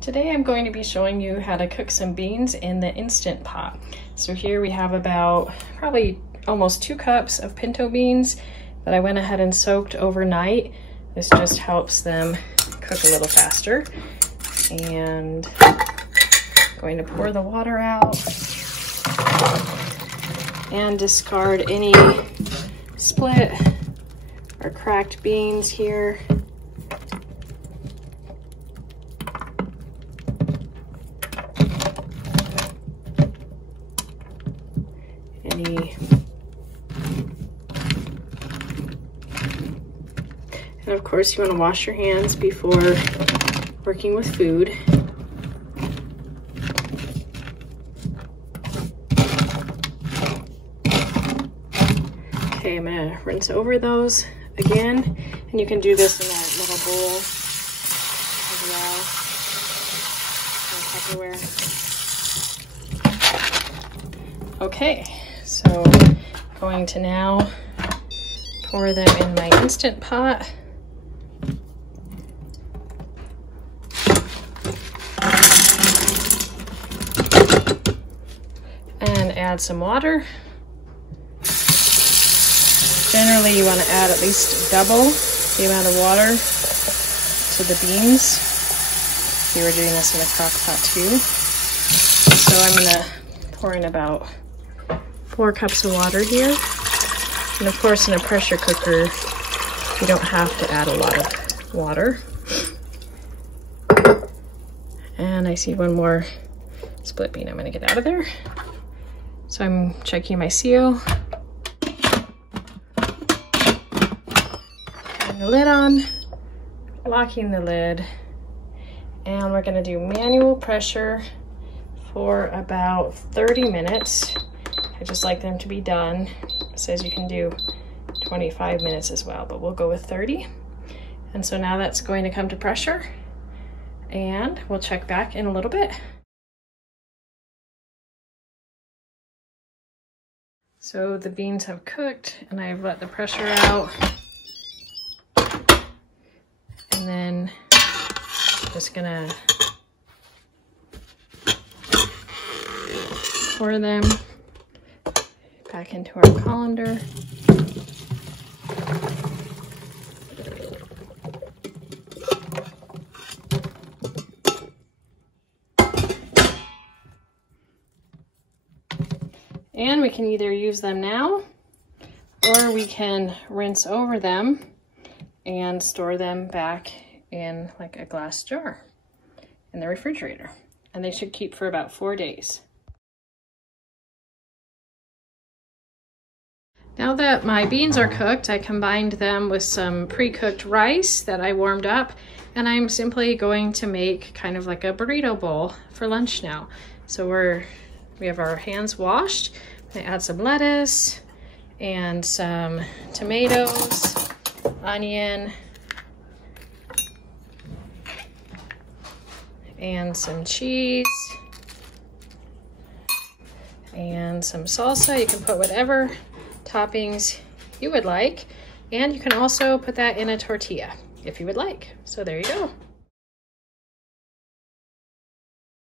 Today I'm going to be showing you how to cook some beans in the Instant Pot. So here we have about probably almost 2 cups of pinto beans that I went ahead and soaked overnight. This just helps them cook a little faster. And I'm going to pour the water out and discard any split or cracked beans here. And of course you want to wash your hands before working with food. Okay, I'm going to rinse over those again, and you can do this in a little bowl as well, Tupperware. Okay, so I'm going to now pour them in my Instant Pot. And add some water. Generally, you want to add at least double the amount of water to the beans. We were doing this in a crock pot too. So I'm going to pour in about 4 cups of water here. And of course, in a pressure cooker, you don't have to add a lot of water. And I see one more split bean I'm going to get out of there. So I'm checking my seal. Putting the lid on, locking the lid, and we're going to do manual pressure for about 30 minutes. I just like them to be done. It says you can do 25 minutes as well, but we'll go with 30. And so now that's going to come to pressure, and we'll check back in a little bit. So the beans have cooked and I've let the pressure out. And then I'm just gonna pour them back into our colander. And we can either use them now, or we can rinse over them and store them back in like a glass jar in the refrigerator. And they should keep for about 4 days. Now that my beans are cooked, I combined them with some pre-cooked rice that I warmed up, and I'm simply going to make kind of like a burrito bowl for lunch now. So we have our hands washed. I add some lettuce and some tomatoes, onion, and some cheese, and some salsa. You can put whatever toppings you would like, and you can also put that in a tortilla if you would like. So there you go.